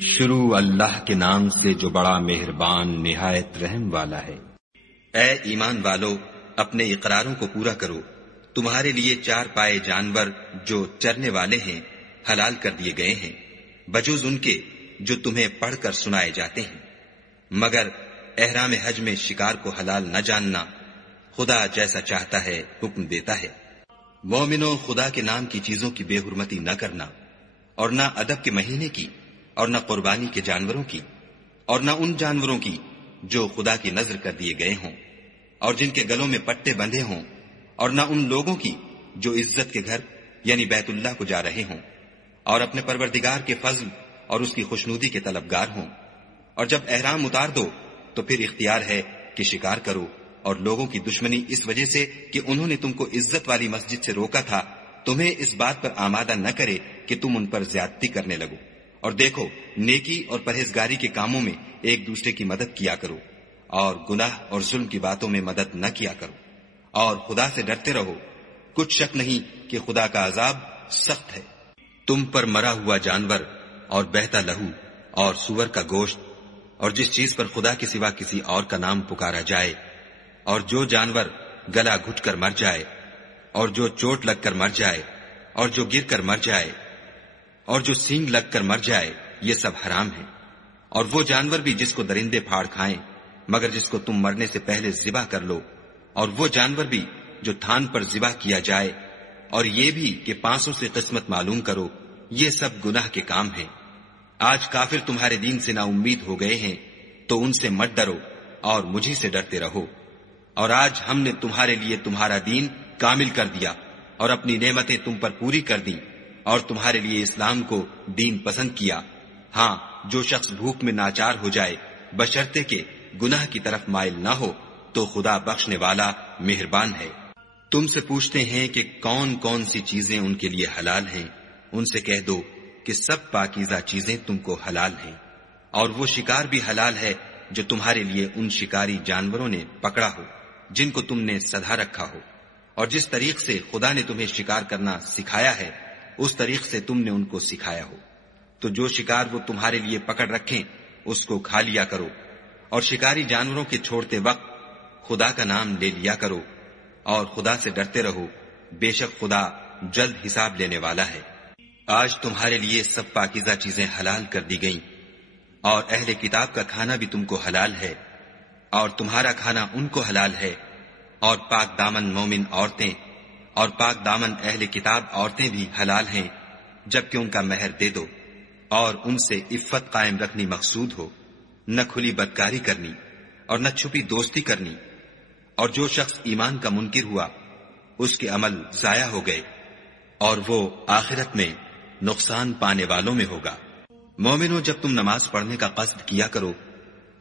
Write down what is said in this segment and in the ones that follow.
شروع اللہ کے نام سے جو بڑا مہربان نہایت رحم والا ہے۔ اے ایمان والو، اپنے اقراروں کو پورا کرو۔ تمہارے لیے چار پائے جانور جو چرنے والے ہیں حلال کر دیے گئے ہیں، بجوز ان کے جو تمہیں پڑھ کر سنائے جاتے ہیں، مگر احرام حج میں شکار کو حلال نہ جاننا، خدا جیسا چاہتا ہے حکم دیتا ہے۔ مومنو، خدا کے نام کی چیزوں کی بے حرمتی نہ کرنا، اور نہ ادب کے مہینے کی، اور نہ قربانی کے جانوروں کی، اور نہ ان جانوروں کی جو خدا کی نذر کر دیے گئے ہوں اور جن کے گلوں میں پٹے بندھے ہوں، اور نہ ان لوگوں کی جو عزت کے گھر یعنی بیت اللہ کو جا رہے ہوں اور اپنے پروردگار کے فضل اور اس کی خوشنودی کے طلبگار ہوں۔ اور جب احرام اتار دو تو پھر اختیار ہے کہ شکار کرو، اور لوگوں کی دشمنی اس وجہ سے کہ انہوں نے تم کو عزت والی مسجد سے روکا تھا تمہیں اس بات پر آمادہ نہ کرے کہ تم ان پر زیادتی کرنے لگو۔ اور دیکھو، نیکی اور پرہیزگاری کے کاموں میں ایک دوسرے کی مدد کیا کرو، اور گناہ اور ظلم کی باتوں میں مدد نہ کیا کرو، اور خدا سے ڈرتے رہو۔ کچھ شک نہیں کہ خدا کا عذاب سخت ہے۔ تم پر مرا ہوا جانور اور بہتا لہو اور سور کا گوشت اور جس چیز پر خدا کے سوا کسی اور کا نام پکارا جائے، اور جو جانور گلا گھٹ کر مر جائے، اور جو چوٹ لگ کر مر جائے، اور جو گر کر مر جائے، اور جو سینگ لگ کر مر جائے، یہ سب حرام ہے۔ اور وہ جانور بھی جس کو درندے پھاڑ کھائیں مگر جس کو تم مرنے سے پہلے ذبح کر لو، اور وہ جانور بھی جو تھان پر ذبح کیا جائے، اور یہ بھی کہ پانسوں سے قسمت معلوم کرو، یہ سب گناہ کے کام ہیں۔ آج کافر تمہارے دین سے نا امید ہو گئے ہیں تو ان سے مت ڈرو اور مجھی سے ڈرتے رہو۔ اور آج ہم نے تمہارے لیے تمہارا دین کامل کر دیا اور اپنی نعمتیں تم پر پوری کر دیں، اور تمہارے لیے اسلام کو دین پسند کیا۔ ہاں، جو شخص بھوک میں ناچار ہو جائے بشرطے کہ گناہ کی طرف مائل نہ ہو تو خدا بخشنے والا مہربان ہے۔ تم سے پوچھتے ہیں کہ کون کون سی چیزیں ان کے لیے حلال ہیں، ان سے کہہ دو کہ سب پاکیزہ چیزیں تم کو حلال ہیں، اور وہ شکار بھی حلال ہے جو تمہارے لیے ان شکاری جانوروں نے پکڑا ہو جن کو تم نے سدھا رکھا ہو، اور جس طریق سے خدا نے تمہیں شکار کرنا سکھایا ہے اس طریق سے تم نے ان کو سکھایا ہو۔ تو جو شکار وہ تمہارے لیے پکڑ رکھیں اس کو کھا لیا کرو، اور شکاری جانوروں کے چھوڑتے وقت خدا کا نام لے لیا کرو، اور خدا سے ڈرتے رہو، بے شک خدا جلد حساب لینے والا ہے۔ آج تمہارے لیے سب پاکیزہ چیزیں حلال کر دی گئیں، اور اہل کتاب کا کھانا بھی تم کو حلال ہے، اور تمہارا کھانا ان کو حلال ہے، اور پاک دامن مومن عورتیں اور پاک دامن اہل کتاب عورتیں بھی حلال ہیں جبکہ ان کا مہر دے دو، اور ان سے عفت قائم رکھنی مقصود ہو، نہ کھلی بدکاری کرنی اور نہ چھپی دوستی کرنی۔ اور جو شخص ایمان کا منکر ہوا اس کے عمل ضائع ہو گئے، اور وہ آخرت میں نقصان پانے والوں میں ہوگا۔ مومنو، جب تم نماز پڑھنے کا قصد کیا کرو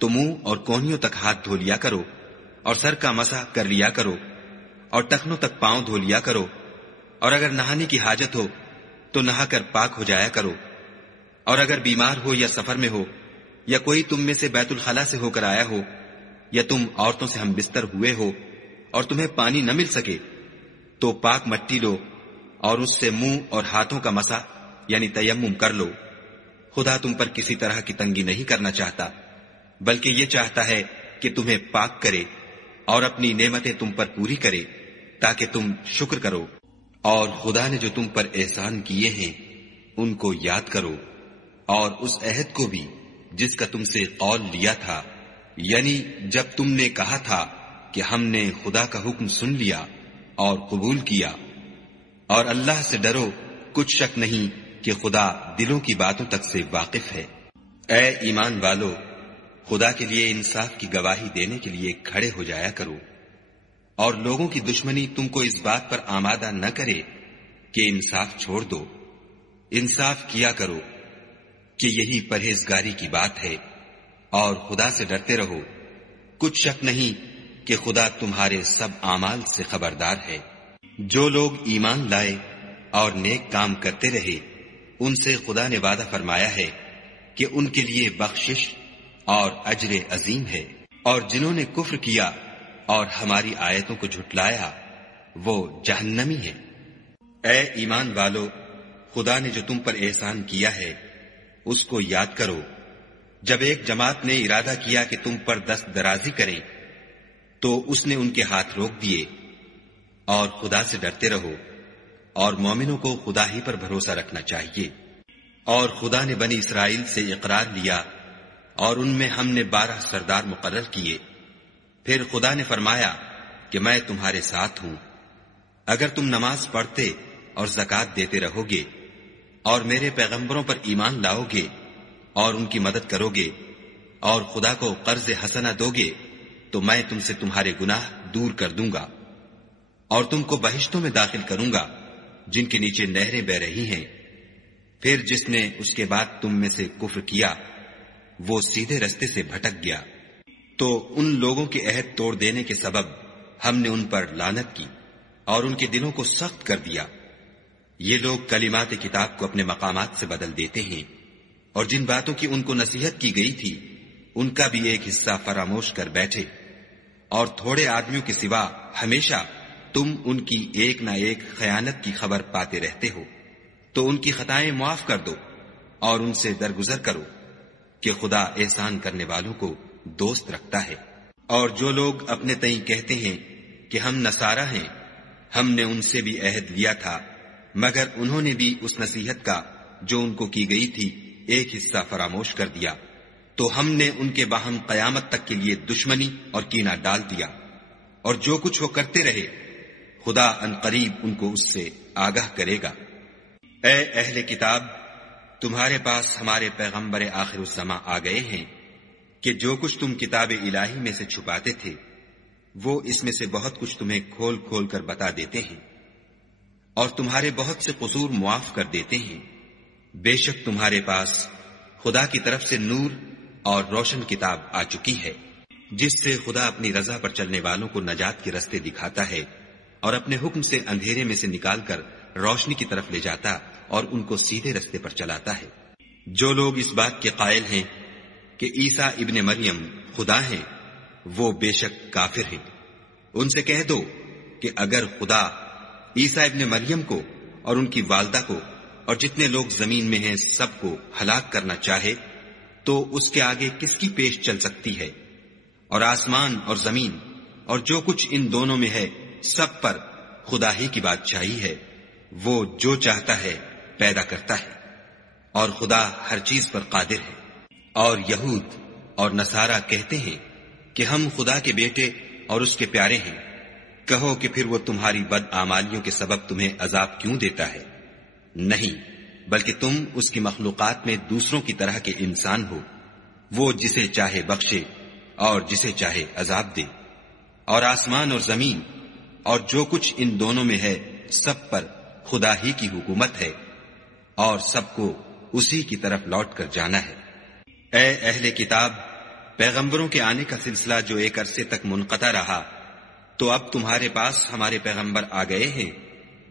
تو منہ اور کونیوں تک ہاتھ دھو لیا کرو، اور سر کا مسح کر لیا کرو، اور ٹخنوں تک پاؤں دھو لیا کرو، اور اگر نہانے کی حاجت ہو تو نہا کر پاک ہو جایا کرو، اور اگر بیمار ہو یا سفر میں ہو یا کوئی تم میں سے بیت الخلا سے ہو کر آیا ہو، یا تم عورتوں سے ہم بستر ہوئے ہو اور تمہیں پانی نہ مل سکے تو پاک مٹی لو اور اس سے منہ اور ہاتھوں کا مسح یعنی تیمم کر لو۔ خدا تم پر کسی طرح کی تنگی نہیں کرنا چاہتا، بلکہ یہ چاہتا ہے کہ تمہیں پاک کرے اور اپنی نعمتیں تم پر پوری کرے تاکہ تم شکر کرو۔ اور خدا نے جو تم پر احسان کیے ہیں ان کو یاد کرو، اور اس عہد کو بھی جس کا تم سے قول لیا تھا، یعنی جب تم نے کہا تھا کہ ہم نے خدا کا حکم سن لیا اور قبول کیا۔ اور اللہ سے ڈرو، کچھ شک نہیں کہ خدا دلوں کی باتوں تک سے واقف ہے۔ اے ایمان والو، خدا کے لیے انصاف کی گواہی دینے کے لیے کھڑے ہو جایا کرو، اور لوگوں کی دشمنی تم کو اس بات پر آمادہ نہ کرے کہ انصاف چھوڑ دو۔ انصاف کیا کرو کہ یہی پرہیزگاری کی بات ہے، اور خدا سے ڈرتے رہو۔ کچھ شک نہیں کہ خدا تمہارے سب اعمال سے خبردار ہے۔ جو لوگ ایمان لائے اور نیک کام کرتے رہے ان سے خدا نے وعدہ فرمایا ہے کہ ان کے لیے بخشش اور اجر عظیم ہے، اور جنہوں نے کفر کیا اور ہماری آیتوں کو جھٹلایا وہ جہنمی ہیں۔ اے ایمان والو، خدا نے جو تم پر احسان کیا ہے اس کو یاد کرو جب ایک جماعت نے ارادہ کیا کہ تم پر دست درازی کریں تو اس نے ان کے ہاتھ روک دیے، اور خدا سے ڈرتے رہو، اور مومنوں کو خدا ہی پر بھروسہ رکھنا چاہیے۔ اور خدا نے بنی اسرائیل سے اقرار لیا اور ان میں ہم نے 12 سردار مقرر کیے۔ پھر خدا نے فرمایا کہ میں تمہارے ساتھ ہوں، اگر تم نماز پڑھتے اور زکوٰۃ دیتے رہو گے اور میرے پیغمبروں پر ایمان لاؤ گے اور ان کی مدد کرو گے اور خدا کو قرض حسنہ دو گے تو میں تم سے تمہارے گناہ دور کر دوں گا اور تم کو بہشتوں میں داخل کروں گا جن کے نیچے نہریں بہ رہی ہیں۔ پھر جس نے اس کے بعد تم میں سے کفر کیا وہ سیدھے رستے سے بھٹک گیا، تو ان لوگوں کے عہد توڑ دینے کے سبب ہم نے ان پر لعنت کی اور ان کے دلوں کو سخت کر دیا۔ یہ لوگ کلمات کتاب کو اپنے مقامات سے بدل دیتے ہیں، اور جن باتوں کی ان کو نصیحت کی گئی تھی ان کا بھی ایک حصہ فراموش کر بیٹھے، اور تھوڑے آدمیوں کے سوا ہمیشہ تم ان کی ایک نہ ایک خیانت کی خبر پاتے رہتے ہو، تو ان کی خطائیں معاف کر دو اور ان سے درگزر کرو کہ خدا احسان کرنے والوں کو دوست رکھتا ہے۔ اور جو لوگ اپنے تئیں کہتے ہیں کہ ہم نصارہ ہیں، ہم نے ان سے بھی عہد لیا تھا، مگر انہوں نے بھی اس نصیحت کا جو ان کو کی گئی تھی ایک حصہ فراموش کر دیا، تو ہم نے ان کے باہم قیامت تک کے لیے دشمنی اور کینہ ڈال دیا۔ اور جو کچھ وہ کرتے رہے خدا عنقریب ان کو اس سے آگاہ کرے گا۔ اے اہل کتاب، تمہارے پاس ہمارے پیغمبر آخر الزماں آ گئے ہیں کہ جو کچھ تم کتاب الہی میں سے چھپاتے تھے وہ اس میں سے بہت کچھ تمہیں کھول کھول کر بتا دیتے ہیں، اور تمہارے بہت سے قصور معاف کر دیتے ہیں۔ بے شک تمہارے پاس خدا کی طرف سے نور اور روشن کتاب آ چکی ہے، جس سے خدا اپنی رضا پر چلنے والوں کو نجات کے رستے دکھاتا ہے اور اپنے حکم سے اندھیرے میں سے نکال کر روشنی کی طرف لے جاتا اور ان کو سیدھے رستے پر چلاتا ہے۔ جو لوگ اس بات کے قائل ہیں کہ عیسیٰ ابن مریم خدا ہیں وہ بے شک کافر ہیں۔ ان سے کہہ دو کہ اگر خدا عیسیٰ ابن مریم کو اور ان کی والدہ کو اور جتنے لوگ زمین میں ہیں سب کو ہلاک کرنا چاہے تو اس کے آگے کس کی پیش چل سکتی ہے؟ اور آسمان اور زمین اور جو کچھ ان دونوں میں ہے سب پر خدا ہی کی بادشاہی ہے، وہ جو چاہتا ہے پیدا کرتا ہے، اور خدا ہر چیز پر قادر ہے۔ اور یہود اور نصارہ کہتے ہیں کہ ہم خدا کے بیٹے اور اس کے پیارے ہیں۔ کہو کہ پھر وہ تمہاری بد اعمالیوں کے سبب تمہیں عذاب کیوں دیتا ہے؟ نہیں، بلکہ تم اس کی مخلوقات میں دوسروں کی طرح کے انسان ہو، وہ جسے چاہے بخشے اور جسے چاہے عذاب دے۔ اور آسمان اور زمین اور جو کچھ ان دونوں میں ہے سب پر خدا ہی کی حکومت ہے، اور سب کو اسی کی طرف لوٹ کر جانا ہے۔ اے اہل کتاب، پیغمبروں کے آنے کا سلسلہ جو ایک عرصے تک منقطع رہا، تو اب تمہارے پاس ہمارے پیغمبر آ گئے ہیں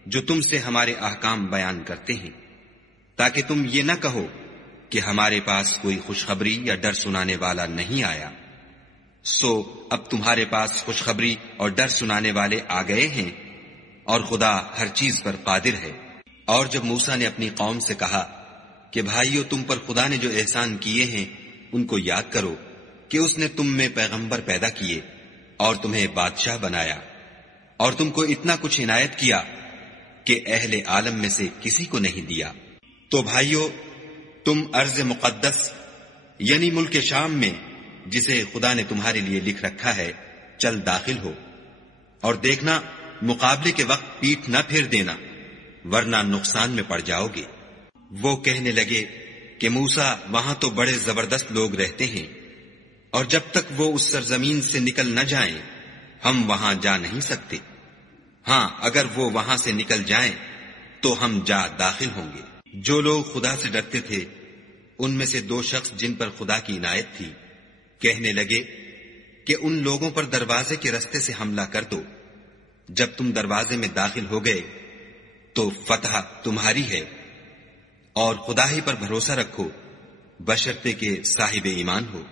جو تم سے ہمارے احکام بیان کرتے ہیں، تاکہ تم یہ نہ کہو کہ ہمارے پاس کوئی خوشخبری یا ڈر سنانے والا نہیں آیا۔ سو اب تمہارے پاس خوشخبری اور ڈر سنانے والے آ گئے ہیں، اور خدا ہر چیز پر قادر ہے۔ اور جب موسیٰ نے اپنی قوم سے کہا کہ بھائیو، تم پر خدا نے جو احسان کیے ہیں ان کو یاد کرو کہ اس نے تم میں پیغمبر پیدا کیے اور تمہیں بادشاہ بنایا، اور تم کو اتنا کچھ عنایت کیا کہ اہل عالم میں سے کسی کو نہیں دیا۔ تو بھائیو، تم ارض مقدس یعنی ملک شام میں جسے خدا نے تمہارے لیے لکھ رکھا ہے چل داخل ہو، اور دیکھنا مقابلے کے وقت پیٹھ نہ پھیر دینا، ورنہ نقصان میں پڑ جاؤ گے۔ وہ کہنے لگے کہ موسیٰ، وہاں تو بڑے زبردست لوگ رہتے ہیں، اور جب تک وہ اس سرزمین سے نکل نہ جائیں ہم وہاں جا نہیں سکتے۔ ہاں، اگر وہ وہاں سے نکل جائیں تو ہم جا داخل ہوں گے۔ جو لوگ خدا سے ڈرتے تھے ان میں سے 2 شخص جن پر خدا کی عنایت تھی کہنے لگے کہ ان لوگوں پر دروازے کے رستے سے حملہ کر دو۔ جب تم دروازے میں داخل ہو گئے تو فتح تمہاری ہے، اور خدا ہی پر بھروسہ رکھو بشرطے کہ صاحب ایمان ہو۔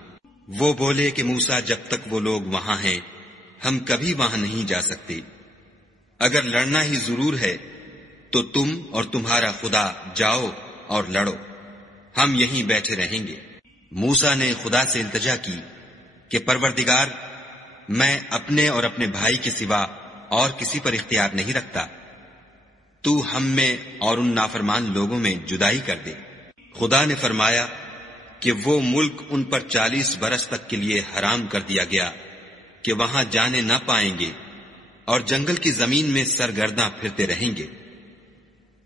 وہ بولے کہ موسیٰ، جب تک وہ لوگ وہاں ہیں ہم کبھی وہاں نہیں جا سکتے۔ اگر لڑنا ہی ضرور ہے تو تم اور تمہارا خدا جاؤ اور لڑو، ہم یہیں بیٹھے رہیں گے۔ موسیٰ نے خدا سے التجا کی کہ پروردگار، میں اپنے اور اپنے بھائی کے سوا اور کسی پر اختیار نہیں رکھتا، تو ہم میں اور ان نافرمان لوگوں میں جدائی کر دے۔ خدا نے فرمایا کہ وہ ملک ان پر 40 برس تک کے لیے حرام کر دیا گیا کہ وہاں جانے نہ پائیں گے اور جنگل کی زمین میں سرگرداں پھرتے رہیں گے۔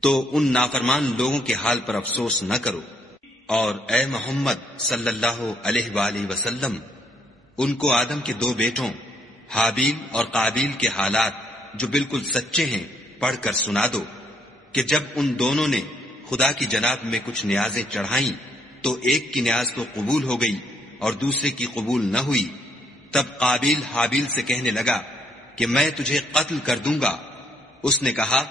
تو ان نافرمان لوگوں کے حال پر افسوس نہ کرو، اور اے محمد صلی اللہ علیہ وآلہ وسلم ان کو آدم کے 2 بیٹوں حابیل اور قابیل کے حالات جو بالکل سچے ہیں پڑھ کر سنا دو کہ جب ان دونوں نے خدا کی جناب میں کچھ نیازیں چڑھائیں تو ایک کی نیاز تو قبول ہو گئی اور دوسرے کی قبول نہ ہوئی۔ تب قابیل حابیل سے کہنے لگا کہ میں تجھے قتل کر دوں گا۔ اس نے کہا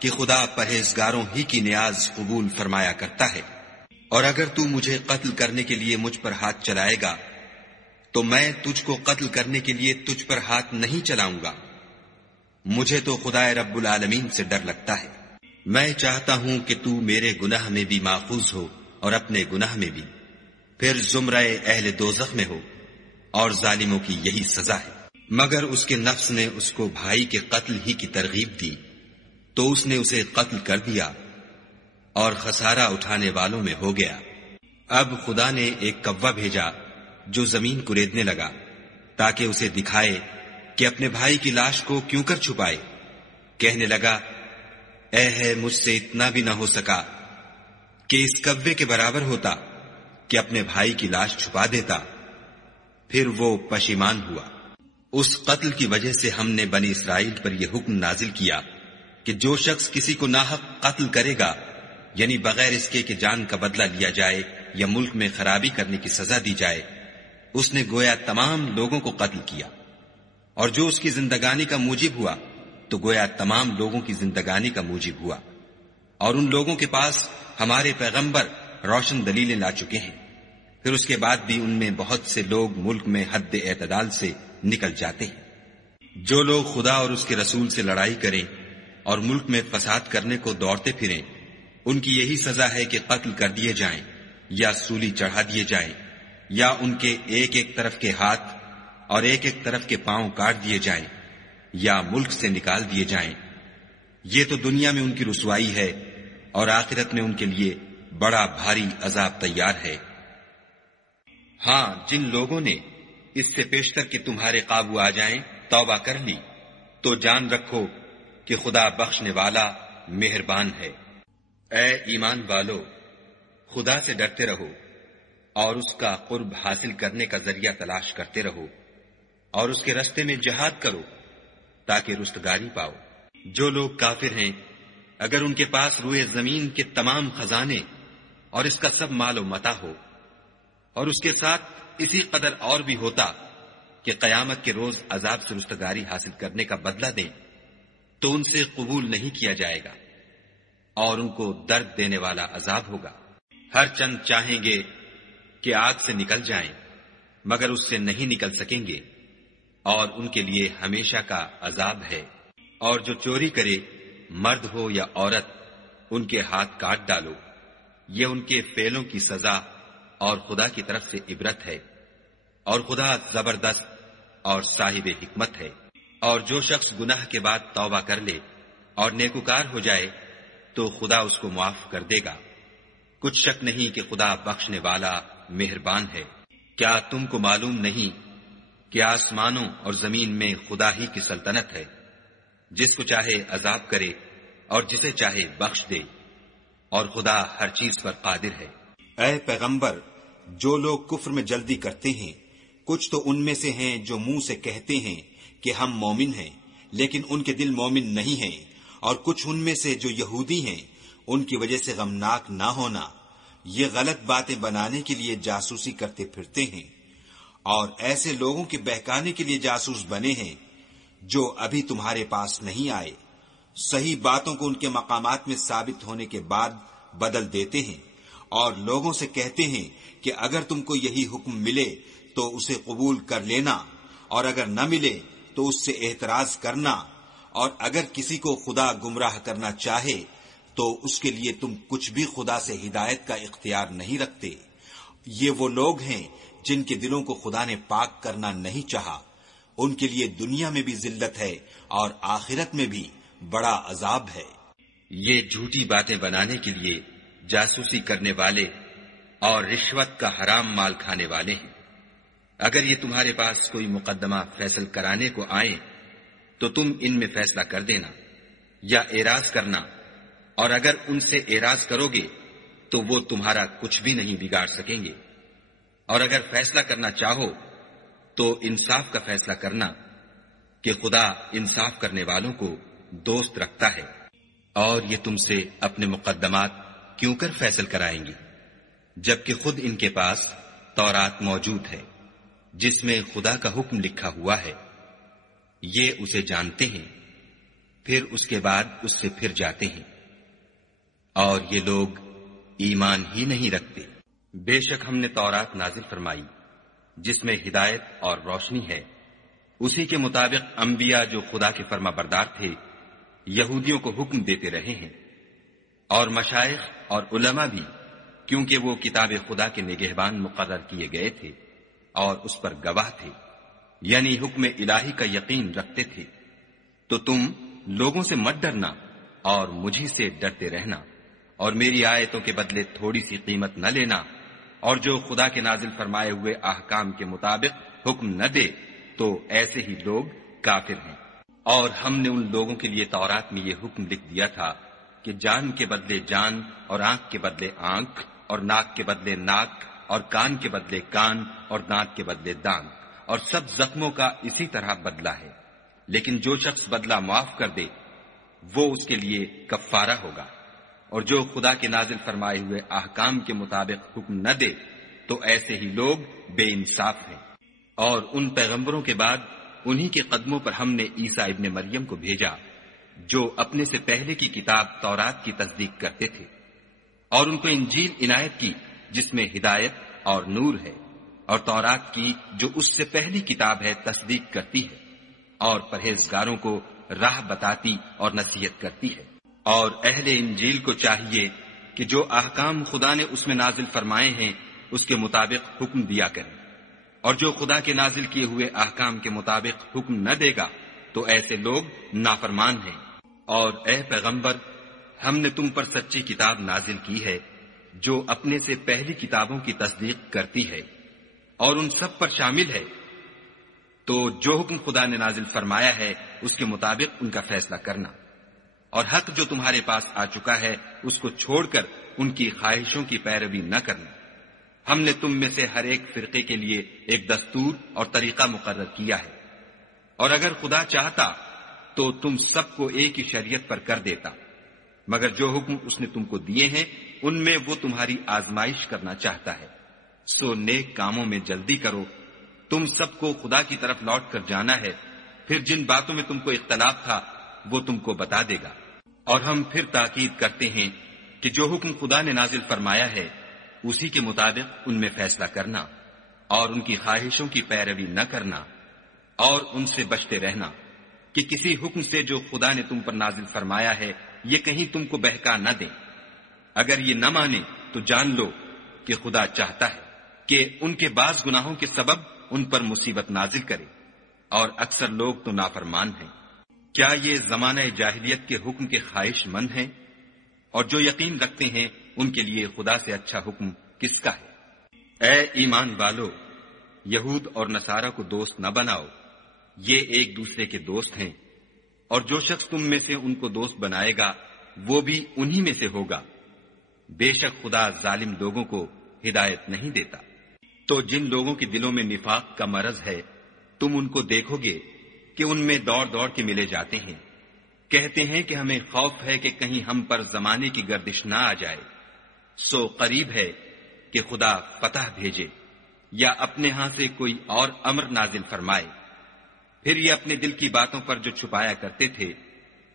کہ خدا پرہیزگاروں ہی کی نیاز قبول فرمایا کرتا ہے، اور اگر تو مجھے قتل کرنے کے لیے مجھ پر ہاتھ چلائے گا تو میں تجھ کو قتل کرنے کے لیے تجھ پر ہاتھ نہیں چلاؤں گا۔ مجھے تو خدا رب العالمین سے ڈر لگتا ہے۔ میں چاہتا ہوں کہ تو میرے گناہ میں بھی ماخوذ ہو اور اپنے گناہ میں بھی، پھر زمرہ اہل دوزخ میں ہو، اور ظالموں کی یہی سزا ہے۔ مگر اس کے نفس نے اس کو بھائی کے قتل ہی کی ترغیب دی تو اس نے اسے قتل کر دیا اور خسارہ اٹھانے والوں میں ہو گیا۔ اب خدا نے ایک کوا بھیجا جو زمین کریدنے لگا تاکہ اسے دکھائے کہ اپنے بھائی کی لاش کو کیوں کر چھپائے۔ کہنے لگا، اے ہے مجھ سے اتنا بھی نہ ہو سکا کہ اس کوے کے برابر ہوتا کہ اپنے بھائی کی لاش چھپا دیتا۔ پھر وہ پشیمان ہوا۔ اس قتل کی وجہ سے ہم نے بنی اسرائیل پر یہ حکم نازل کیا کہ جو شخص کسی کو ناحق قتل کرے گا، یعنی بغیر اس کے کہ جان کا بدلہ لیا جائے یا ملک میں خرابی کرنے کی سزا دی جائے، اس نے گویا تمام لوگوں کو قتل کیا، اور جو اس کی زندگانی کا موجب ہوا تو گویا تمام لوگوں کی زندگانی کا موجب ہوا۔ اور ان لوگوں کے پاس ہمارے پیغمبر روشن دلیلیں لا چکے ہیں، پھر اس کے بعد بھی ان میں بہت سے لوگ ملک میں حد اعتدال سے نکل جاتے ہیں۔ جو لوگ خدا اور اس کے رسول سے لڑائی کریں اور ملک میں فساد کرنے کو دوڑتے پھریں، ان کی یہی سزا ہے کہ قتل کر دیے جائیں یا سولی چڑھا دیے جائیں، یا ان کے ایک ایک طرف کے ہاتھ اور ایک ایک طرف کے پاؤں کاٹ دیے جائیں یا ملک سے نکال دیے جائیں۔ یہ تو دنیا میں ان کی رسوائی ہے، اور آخرت میں ان کے لیے بڑا بھاری عذاب تیار ہے۔ ہاں، جن لوگوں نے اس سے پیشتر کہ تمہارے قابو آ جائیں توبہ کر لی تو جان رکھو کہ خدا بخشنے والا مہربان ہے۔ اے ایمان والو، خدا سے ڈرتے رہو اور اس کا قرب حاصل کرنے کا ذریعہ تلاش کرتے رہو، اور اس کے رستے میں جہاد کرو تاکہ رستگاری پاؤ۔ جو لوگ کافر ہیں، اگر ان کے پاس روئے زمین کے تمام خزانے اور اس کا سب مال و متاع ہو، اور اس کے ساتھ اسی قدر اور بھی ہوتا کہ قیامت کے روز عذاب سے رستگاری حاصل کرنے کا بدلہ دیں، تو ان سے قبول نہیں کیا جائے گا، اور ان کو درد دینے والا عذاب ہوگا۔ ہر چند چاہیں گے کہ آگ سے نکل جائیں، مگر اس سے نہیں نکل سکیں گے، اور ان کے لیے ہمیشہ کا عذاب ہے۔ اور جو چوری کرے، مرد ہو یا عورت، ان کے ہاتھ کاٹ ڈالو۔ یہ ان کے فعلوں کی سزا اور خدا کی طرف سے عبرت ہے، اور خدا زبردست اور صاحب حکمت ہے۔ اور جو شخص گناہ کے بعد توبہ کر لے اور نیکوکار ہو جائے تو خدا اس کو معاف کر دے گا۔ کچھ شک نہیں کہ خدا بخشنے والا مہربان ہے۔ کیا تم کو معلوم نہیں کہ آسمانوں اور زمین میں خدا ہی کی سلطنت ہے، جس کو چاہے عذاب کرے اور جسے چاہے بخش دے، اور خدا ہر چیز پر قادر ہے۔ اے پیغمبر، جو لوگ کفر میں جلدی کرتے ہیں، کچھ تو ان میں سے ہیں جو منہ سے کہتے ہیں کہ ہم مومن ہیں، لیکن ان کے دل مومن نہیں ہیں، اور کچھ ان میں سے جو یہودی ہیں، ان کی وجہ سے غمناک نہ ہونا، یہ غلط باتیں بنانے کے لیے جاسوسی کرتے پھرتے ہیں، اور ایسے لوگوں کے بہکانے کے لیے جاسوس بنے ہیں جو ابھی تمہارے پاس نہیں آئے، صحیح باتوں کو ان کے مقامات میں ثابت ہونے کے بعد بدل دیتے ہیں، اور لوگوں سے کہتے ہیں کہ اگر تم کو یہی حکم ملے تو اسے قبول کر لینا، اور اگر نہ ملے تو اس سے اعتراض کرنا، اور اگر کسی کو خدا گمراہ کرنا چاہے تو اس کے لیے تم کچھ بھی خدا سے ہدایت کا اختیار نہیں رکھتے۔ یہ وہ لوگ ہیں جن کے دلوں کو خدا نے پاک کرنا نہیں چاہا، ان کے لیے دنیا میں بھی ذلت ہے اور آخرت میں بھی بڑا عذاب ہے۔ یہ جھوٹی باتیں بنانے کے لیے جاسوسی کرنے والے اور رشوت کا حرام مال کھانے والے ہیں۔ اگر یہ تمہارے پاس کوئی مقدمہ فیصل کرانے کو آئیں تو تم ان میں فیصلہ کر دینا یا اعراض کرنا، اور اگر ان سے اعراض کرو گے تو وہ تمہارا کچھ بھی نہیں بگاڑ سکیں گے، اور اگر فیصلہ کرنا چاہو تو انصاف کا فیصلہ کرنا کہ خدا انصاف کرنے والوں کو دوست رکھتا ہے۔ اور یہ تم سے اپنے مقدمات کیوں کر فیصل کرائیں گے جبکہ خود ان کے پاس تورات موجود ہے جس میں خدا کا حکم لکھا ہوا ہے۔ یہ اسے جانتے ہیں، پھر اس کے بعد اس سے پھر جاتے ہیں، اور یہ لوگ ایمان ہی نہیں رکھتے۔ بے شک ہم نے تورات نازل فرمائی جس میں ہدایت اور روشنی ہے، اسی کے مطابق انبیاء جو خدا کے فرما بردار تھے یہودیوں کو حکم دیتے رہے ہیں، اور مشائخ اور علماء بھی، کیونکہ وہ کتاب خدا کے نگہبان مقرر کیے گئے تھے اور اس پر گواہ تھے، یعنی حکم الہی کا یقین رکھتے تھے۔ تو تم لوگوں سے مت ڈرنا اور مجھی سے ڈرتے رہنا، اور میری آیتوں کے بدلے تھوڑی سی قیمت نہ لینا، اور جو خدا کے نازل فرمائے ہوئے احکام کے مطابق حکم نہ دے تو ایسے ہی لوگ کافر ہیں۔ اور ہم نے ان لوگوں کے لیے تورات میں یہ حکم لکھ دیا تھا کہ جان کے بدلے جان، اور آنکھ کے بدلے آنکھ، اور ناک کے بدلے ناک، اور کان کے بدلے کان، اور دانت کے بدلے دانت، اور سب زخموں کا اسی طرح بدلہ ہے۔ لیکن جو شخص بدلہ معاف کر دے وہ اس کے لیے کفارہ ہوگا، اور جو خدا کے نازل فرمائے ہوئے احکام کے مطابق حکم نہ دے تو ایسے ہی لوگ بے انصاف ہیں۔ اور ان پیغمبروں کے بعد انہی کے قدموں پر ہم نے عیسیٰ ابن مریم کو بھیجا جو اپنے سے پہلے کی کتاب تورات کی تصدیق کرتے تھے، اور ان کو انجیل عنایت کی جس میں ہدایت اور نور ہے، اور تورات کی جو اس سے پہلی کتاب ہے تصدیق کرتی ہے، اور پرہیزگاروں کو راہ بتاتی اور نصیحت کرتی ہے۔ اور اہل انجیل کو چاہیے کہ جو احکام خدا نے اس میں نازل فرمائے ہیں اس کے مطابق حکم دیا کریں، اور جو خدا کے نازل کیے ہوئے احکام کے مطابق حکم نہ دے گا تو ایسے لوگ نافرمان ہیں۔ اور اے پیغمبر، ہم نے تم پر سچی کتاب نازل کی ہے جو اپنے سے پہلی کتابوں کی تصدیق کرتی ہے اور ان سب پر شامل ہے، تو جو حکم خدا نے نازل فرمایا ہے اس کے مطابق ان کا فیصلہ کرنا، اور حق جو تمہارے پاس آ چکا ہے اس کو چھوڑ کر ان کی خواہشوں کی پیروی نہ کرنا۔ ہم نے تم میں سے ہر ایک فرقے کے لیے ایک دستور اور طریقہ مقرر کیا ہے، اور اگر خدا چاہتا تو تم سب کو ایک ہی شریعت پر کر دیتا، مگر جو حکم اس نے تم کو دیے ہیں ان میں وہ تمہاری آزمائش کرنا چاہتا ہے۔ سو نیک کاموں میں جلدی کرو، تم سب کو خدا کی طرف لوٹ کر جانا ہے، پھر جن باتوں میں تم کو اختلاف تھا وہ تم کو بتا دے گا۔ اور ہم پھر تاکید کرتے ہیں کہ جو حکم خدا نے نازل فرمایا ہے اسی کے مطابق ان میں فیصلہ کرنا، اور ان کی خواہشوں کی پیروی نہ کرنا، اور ان سے بچتے رہنا کہ کسی حکم سے جو خدا نے تم پر نازل فرمایا ہے یہ کہیں تم کو بہکا نہ دیں۔ اگر یہ نہ مانے تو جان لو کہ خدا چاہتا ہے کہ ان کے بعض گناہوں کے سبب ان پر مصیبت نازل کرے، اور اکثر لوگ تو نافرمان ہیں۔ کیا یہ زمانہ جاہلیت کے حکم کے خواہش مند ہیں؟ اور جو یقین رکھتے ہیں ان کے لیے خدا سے اچھا حکم کس کا ہے؟ اے ایمان والو، یہود اور نصارہ کو دوست نہ بناؤ، یہ ایک دوسرے کے دوست ہیں، اور جو شخص تم میں سے ان کو دوست بنائے گا وہ بھی انہی میں سے ہوگا۔ بے شک خدا ظالم لوگوں کو ہدایت نہیں دیتا۔ تو جن لوگوں کے دلوں میں نفاق کا مرض ہے تم ان کو دیکھو گے کہ ان میں دوڑ دوڑ کے ملے جاتے ہیں، کہتے ہیں کہ ہمیں خوف ہے کہ کہیں ہم پر زمانے کی گردش نہ آ جائے۔ سو قریب ہے کہ خدا فتح بھیجے یا اپنے ہاں سے کوئی اور امر نازل فرمائے، پھر یہ اپنے دل کی باتوں پر جو چھپایا کرتے تھے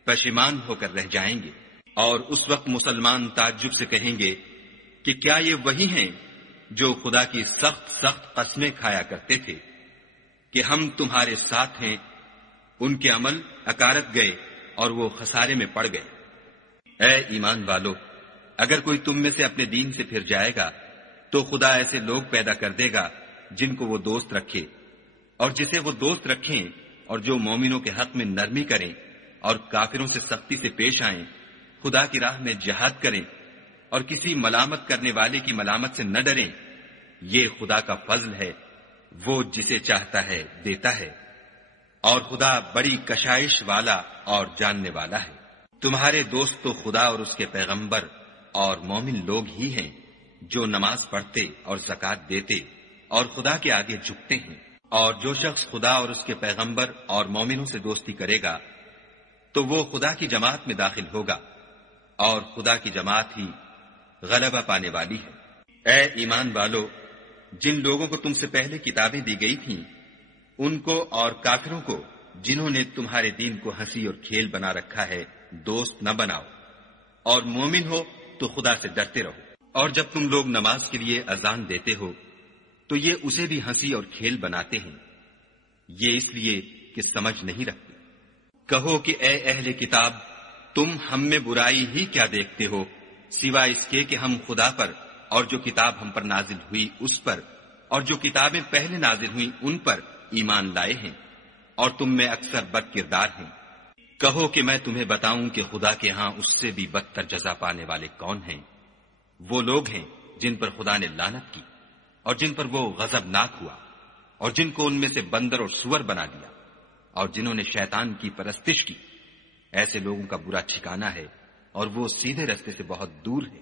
پشیمان ہو کر رہ جائیں گے۔ اور اس وقت مسلمان تعجب سے کہیں گے کہ کیا یہ وہی ہیں جو خدا کی سخت سخت قسمیں کھایا کرتے تھے کہ ہم تمہارے ساتھ ہیں؟ ان کے عمل اکارت گئے اور وہ خسارے میں پڑ گئے۔ اے ایمان والو، اگر کوئی تم میں سے اپنے دین سے پھر جائے گا تو خدا ایسے لوگ پیدا کر دے گا جن کو وہ دوست رکھے، اور جسے وہ دوست رکھیں، اور جو مومنوں کے حق میں نرمی کریں اور کافروں سے سختی سے پیش آئیں، خدا کی راہ میں جہاد کریں اور کسی ملامت کرنے والے کی ملامت سے نہ ڈریں۔ یہ خدا کا فضل ہے، وہ جسے چاہتا ہے دیتا ہے، اور خدا بڑی کشائش والا اور جاننے والا ہے۔ تمہارے دوست تو خدا اور اس کے پیغمبر اور مومن لوگ ہی ہیں جو نماز پڑھتے اور زکوٰۃ دیتے اور خدا کے آگے جھکتے ہیں، اور جو شخص خدا اور اس کے پیغمبر اور مومنوں سے دوستی کرے گا تو وہ خدا کی جماعت میں داخل ہوگا، اور خدا کی جماعت ہی غلبہ پانے والی ہے۔ اے ایمان والو، جن لوگوں کو تم سے پہلے کتابیں دی گئی تھیں ان کو اور کافروں کو جنہوں نے تمہارے دین کو ہنسی اور کھیل بنا رکھا ہے دوست نہ بناؤ، اور مومن ہو تو خدا سے ڈرتے رہو۔ اور جب تم لوگ نماز کے لیے اذان دیتے ہو تو یہ اسے بھی ہنسی اور کھیل بناتے ہیں، یہ اس لیے کہ سمجھ نہیں رکھتے۔ کہو کہ اے اہل کتاب، تم ہم میں برائی ہی کیا دیکھتے ہو سوائے اس کے کہ ہم خدا پر اور جو کتاب ہم پر نازل ہوئی اس پر اور جو کتابیں پہلے نازل ہوئی ان پر ایمان لائے ہیں، اور تم میں اکثر بد کردار ہیں۔ کہو کہ میں تمہیں بتاؤں کہ خدا کے ہاں اس سے بھی بدتر جزا پانے والے کون ہیں؟ وہ لوگ ہیں جن پر خدا نے لعنت کی اور جن پر وہ غضبناک ہوا، اور جن کو ان میں سے بندر اور سور بنا دیا، اور جنہوں نے شیطان کی پرستش کی۔ ایسے لوگوں کا برا ٹھکانہ ہے، اور وہ سیدھے رستے سے بہت دور ہے۔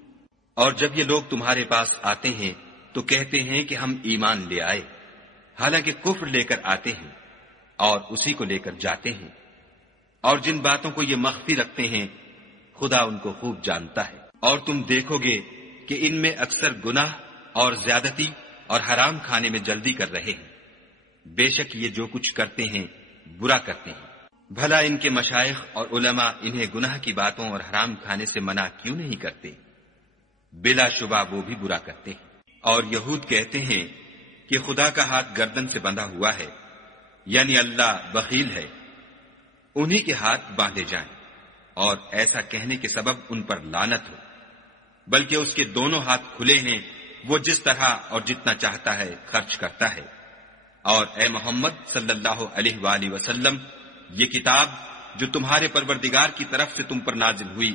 اور جب یہ لوگ تمہارے پاس آتے ہیں تو کہتے ہیں کہ ہم ایمان لے آئے، حالانکہ کفر لے کر آتے ہیں اور اسی کو لے کر جاتے ہیں، اور جن باتوں کو یہ مخفی رکھتے ہیں خدا ان کو خوب جانتا ہے۔ اور تم دیکھو گے کہ ان میں اکثر گناہ اور زیادتی اور حرام کھانے میں جلدی کر رہے ہیں۔ بے شک یہ جو کچھ کرتے ہیں برا کرتے ہیں۔ بھلا ان کے مشائخ اور علماء انہیں گناہ کی باتوں اور حرام کھانے سے منع کیوں نہیں کرتے؟ بلا شبہ وہ بھی برا کرتے ہیں۔ اور یہود کہتے ہیں کہ خدا کا ہاتھ گردن سے بندھا ہوا ہے، یعنی اللہ بخیل ہے، انہی کے ہاتھ باندھے جائیں، اور ایسا کہنے کے سبب ان پر لعنت ہو، بلکہ اس کے دونوں ہاتھ کھلے ہیں، وہ جس طرح اور جتنا چاہتا ہے خرچ کرتا ہے۔ اور اے محمد صلی اللہ علیہ وآلہ وسلم، یہ کتاب جو تمہارے پروردگار کی طرف سے تم پر نازل ہوئی،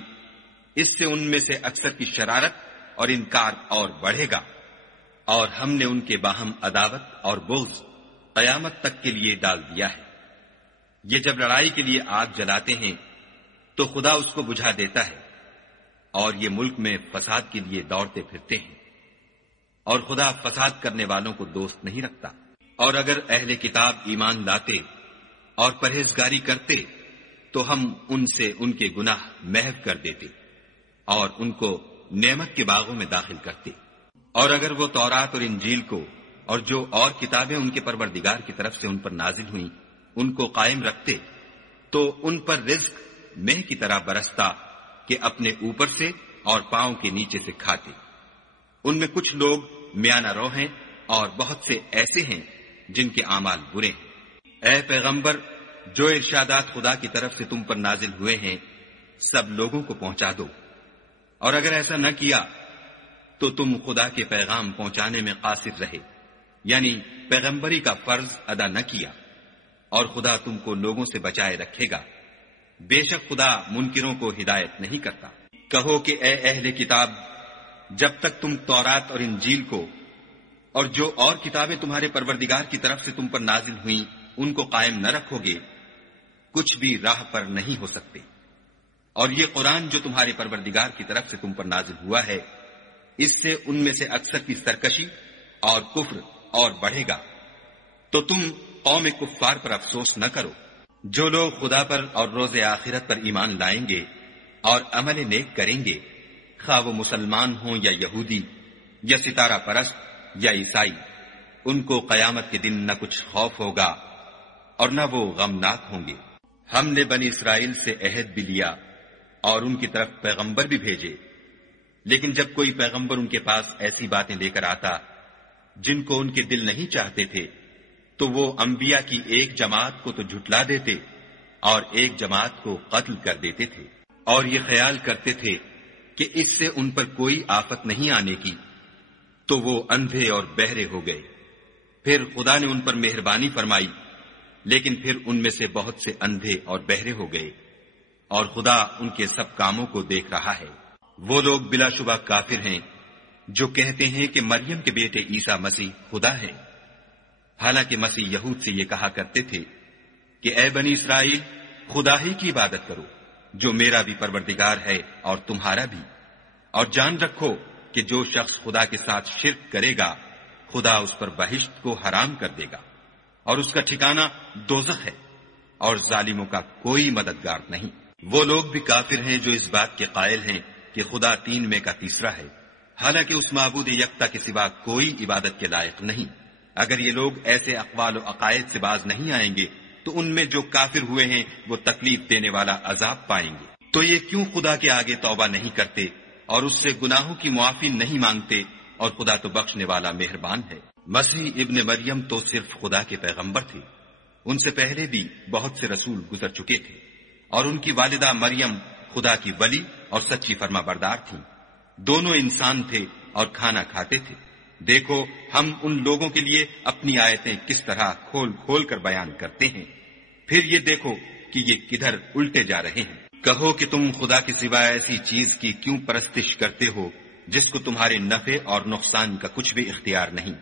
اس سے ان میں سے اکثر کی شرارت اور انکار اور بڑھے گا، اور ہم نے ان کے باہم عداوت اور بغض قیامت تک کے لیے ڈال دیا ہے۔ یہ جب لڑائی کے لیے آگ جلاتے ہیں تو خدا اس کو بجھا دیتا ہے، اور یہ ملک میں فساد کے لیے دوڑتے پھرتے ہیں، اور خدا فساد کرنے والوں کو دوست نہیں رکھتا۔ اور اگر اہل کتاب ایمان لاتے اور پرہیزگاری کرتے تو ہم ان سے ان کے گناہ محو کر دیتے اور ان کو نعمت کے باغوں میں داخل کرتے۔ اور اگر وہ تورات اور انجیل کو اور جو اور کتابیں ان کے پروردگار کی طرف سے ان پر نازل ہوئیں ان کو قائم رکھتے تو ان پر رزق مہ کی طرح برستا کہ اپنے اوپر سے اور پاؤں کے نیچے سے کھاتے۔ ان میں کچھ لوگ میانہ رو ہیں اور بہت سے ایسے ہیں جن کے اعمال برے ہیں۔ اے پیغمبر، جو ارشادات خدا کی طرف سے تم پر نازل ہوئے ہیں سب لوگوں کو پہنچا دو، اور اگر ایسا نہ کیا تو تم خدا کے پیغام پہنچانے میں قاصر رہے، یعنی پیغمبری کا فرض ادا نہ کیا، اور خدا تم کو لوگوں سے بچائے رکھے گا۔ بے شک خدا منکروں کو ہدایت نہیں کرتا۔ کہو کہ اے اہل کتاب، جب تک تم تورات اور انجیل کو اور جو اور کتابیں تمہارے پروردگار کی طرف سے تم پر نازل ہوئیں ان کو قائم نہ رکھو گے کچھ بھی راہ پر نہیں ہو سکتے۔ اور یہ قرآن جو تمہارے پروردگار کی طرف سے تم پر نازل ہوا ہے اس سے ان میں سے اکثر کی سرکشی اور کفر اور بڑھے گا، تو تم قوم کفار پر افسوس نہ کرو۔ جو لوگ خدا پر اور روز آخرت پر ایمان لائیں گے اور عمل نیک کریں گے، خواہ وہ مسلمان ہوں یا یہودی یا ستارہ پرست یا عیسائی، ان کو قیامت کے دن نہ کچھ خوف ہوگا اور نہ وہ غمناک ہوں گے۔ ہم نے بنی اسرائیل سے عہد بھی لیا اور ان کی طرف پیغمبر بھی بھیجے، لیکن جب کوئی پیغمبر ان کے پاس ایسی باتیں لے کر آتا جن کو ان کے دل نہیں چاہتے تھے تو وہ انبیاء کی ایک جماعت کو تو جھٹلا دیتے اور ایک جماعت کو قتل کر دیتے تھے۔ اور یہ خیال کرتے تھے کہ اس سے ان پر کوئی آفت نہیں آنے کی، تو وہ اندھے اور بہرے ہو گئے۔ پھر خدا نے ان پر مہربانی فرمائی، لیکن پھر ان میں سے بہت سے اندھے اور بہرے ہو گئے، اور خدا ان کے سب کاموں کو دیکھ رہا ہے۔ وہ لوگ بلا شبہ کافر ہیں جو کہتے ہیں کہ مریم کے بیٹے عیسیٰ مسیح خدا ہے، حالانکہ مسیح یہود سے یہ کہا کرتے تھے کہ اے بنی اسرائیل، خدا ہی کی عبادت کرو جو میرا بھی پروردگار ہے اور تمہارا بھی، اور جان رکھو کہ جو شخص خدا کے ساتھ شرک کرے گا خدا اس پر بہشت کو حرام کر دے گا، اور اس کا ٹھکانہ دوزخ ہے، اور ظالموں کا کوئی مددگار نہیں۔ وہ لوگ بھی کافر ہیں جو اس بات کے قائل ہیں کہ خدا تین میں کا تیسرا ہے، حالانکہ اس معبود یکتا کے سوا کوئی عبادت کے لائق نہیں۔ اگر یہ لوگ ایسے اقوال و عقائد سے باز نہیں آئیں گے تو ان میں جو کافر ہوئے ہیں وہ تکلیف دینے والا عذاب پائیں گے۔ تو یہ کیوں خدا کے آگے توبہ نہیں کرتے اور اس سے گناہوں کی معافی نہیں مانگتے، اور خدا تو بخشنے والا مہربان ہے۔ مسیح ابن مریم تو صرف خدا کے پیغمبر تھے، ان سے پہلے بھی بہت سے رسول گزر چکے تھے، اور ان کی والدہ مریم خدا کی ولی اور سچی فرما بردار تھیں۔ دونوں انسان تھے اور کھانا کھاتے تھے۔ دیکھو ہم ان لوگوں کے لیے اپنی آیتیں کس طرح کھول کھول کر بیان کرتے ہیں، پھر یہ دیکھو کہ یہ کدھر الٹے جا رہے ہیں۔ کہو کہ تم خدا کے سوا ایسی چیز کی کیوں پرستش کرتے ہو جس کو تمہارے نفع اور نقصان کا کچھ بھی اختیار نہیں،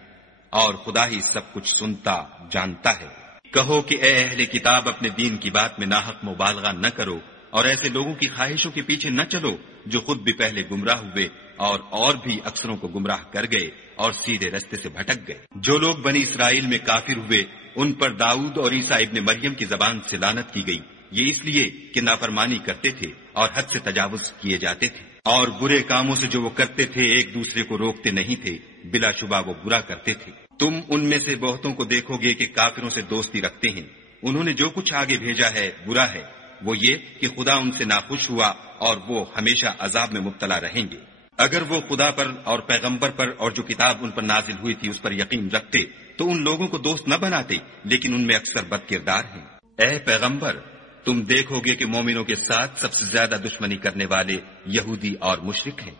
اور خدا ہی سب کچھ سنتا جانتا ہے۔ کہو کہ اے اہل کتاب، اپنے دین کی بات میں ناحق مبالغہ نہ کرو، اور ایسے لوگوں کی خواہشوں کے پیچھے نہ چلو جو خود بھی پہلے گمراہ ہوئے اور بھی اکثروں کو گمراہ کر گئے اور سیدھے رستے سے بھٹک گئے۔ جو لوگ بنی اسرائیل میں کافر ہوئے ان پر داؤد اور عیسیٰ ابن مریم کی زبان سے لعنت کی گئی، یہ اس لیے کہ نافرمانی کرتے تھے اور حد سے تجاوز کیے جاتے تھے، اور برے کاموں سے جو وہ کرتے تھے ایک دوسرے کو روکتے نہیں تھے، بلا شبہ وہ برا کرتے تھے۔ تم ان میں سے بہتوں کو دیکھو گے کہ کافروں سے دوستی رکھتے ہیں، انہوں نے جو کچھ آگے بھیجا ہے برا ہے، وہ یہ کہ خدا ان سے ناخوش ہوا اور وہ ہمیشہ عذاب میں مبتلا رہیں گے۔ اگر وہ خدا پر اور پیغمبر پر اور جو کتاب ان پر نازل ہوئی تھی اس پر یقین رکھتے تو ان لوگوں کو دوست نہ بناتے، لیکن ان میں اکثر بد کردار ہیں۔ اے پیغمبر، تم دیکھو گے کہ مومنوں کے ساتھ سب سے زیادہ دشمنی کرنے والے یہودی اور مشرک ہیں،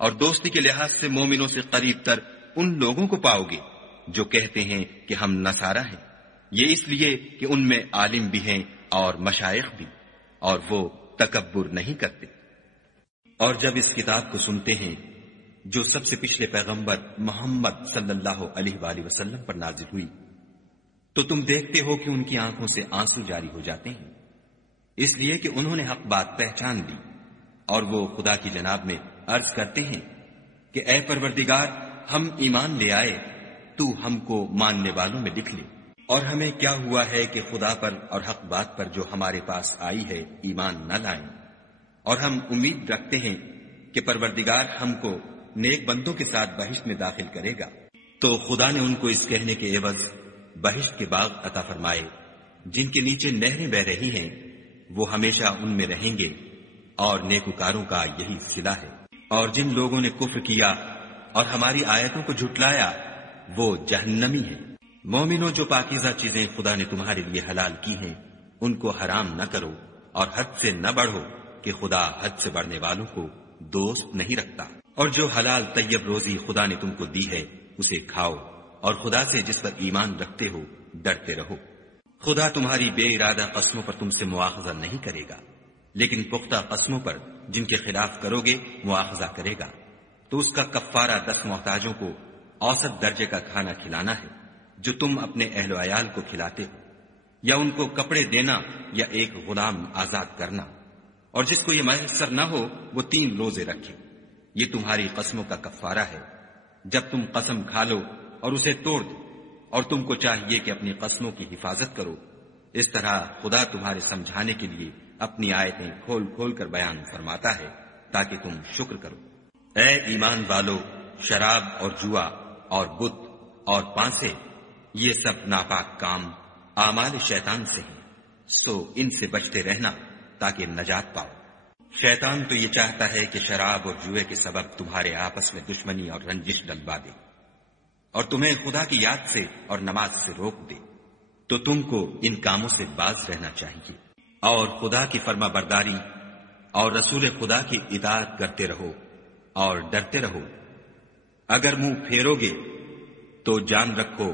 اور دوستی کے لحاظ سے مومنوں سے قریب تر ان لوگوں کو پاؤ گے جو کہتے ہیں کہ ہم نصارہ ہیں، یہ اس لیے کہ ان میں عالم بھی ہیں اور مشائخ بھی، اور وہ تکبر نہیں کرتے۔ اور جب اس کتاب کو سنتے ہیں جو سب سے پچھلے پیغمبر محمد صلی اللہ علیہ وآلہ وسلم پر نازل ہوئی، تو تم دیکھتے ہو کہ ان کی آنکھوں سے آنسو جاری ہو جاتے ہیں، اس لیے کہ انہوں نے حق بات پہچان لی، اور وہ خدا کی جناب میں عرض کرتے ہیں کہ اے پروردگار، ہم ایمان لے آئے، تو ہم کو ماننے والوں میں لکھ لے۔ اور ہمیں کیا ہوا ہے کہ خدا پر اور حق بات پر جو ہمارے پاس آئی ہے ایمان نہ لائیں، اور ہم امید رکھتے ہیں کہ پروردگار ہم کو نیک بندوں کے ساتھ بہشت میں داخل کرے گا۔ تو خدا نے ان کو اس کہنے کے عوض بہشت کے باغ عطا فرمائے جن کے نیچے نہریں بہ رہی ہیں، وہ ہمیشہ ان میں رہیں گے، اور نیکوکاروں کا یہی صلہ ہے۔ اور جن لوگوں نے کفر کیا اور ہماری آیتوں کو جھٹلایا وہ جہنمی ہیں۔ مومنوں، جو پاکیزہ چیزیں خدا نے تمہارے لیے حلال کی ہیں ان کو حرام نہ کرو، اور حد سے نہ بڑھو کہ خدا حد سے بڑھنے والوں کو دوست نہیں رکھتا۔ اور جو حلال طیب روزی خدا نے تم کو دی ہے اسے کھاؤ، اور خدا سے جس پر ایمان رکھتے ہو ڈرتے رہو۔ خدا تمہاری بے ارادہ قسموں پر تم سے مواخذہ نہیں کرے گا، لیکن پختہ قسموں پر جن کے خلاف کرو گے مواخذہ کرے گا، تو اس کا کفارہ 10 محتاجوں کو اوسط درجے کا کھانا کھلانا ہے جو تم اپنے اہل و عیال کو کھلاتے ہو، یا ان کو کپڑے دینا یا ایک غلام آزاد کرنا، اور جس کو یہ میسر نہ ہو وہ 3 روزے رکھے۔ یہ تمہاری قسموں کا کفارہ ہے جب تم قسم کھا لو اور اسے توڑ دو، اور تم کو چاہیے کہ اپنی قسموں کی حفاظت کرو۔ اس طرح خدا تمہارے سمجھانے کے لیے اپنی آیتیں کھول کھول کر بیان فرماتا ہے تاکہ تم شکر کرو۔ اے ایمان والو، شراب اور جوا اور بت اور پانسے، یہ سب ناپاک کام اعمال شیطان سے ہیں، سو ان سے بچتے رہنا تاکہ نجات پاؤ۔ شیطان تو یہ چاہتا ہے کہ شراب اور جوئے کے سبب تمہارے آپس میں دشمنی اور رنجش ڈلوا دے، اور تمہیں خدا کی یاد سے اور نماز سے روک دے، تو تم کو ان کاموں سے باز رہنا چاہیے، اور خدا کی فرما برداری اور رسول خدا کی اطاعت کرتے رہو اور ڈرتے رہو۔ اگر منہ پھیرو گے تو جان رکھو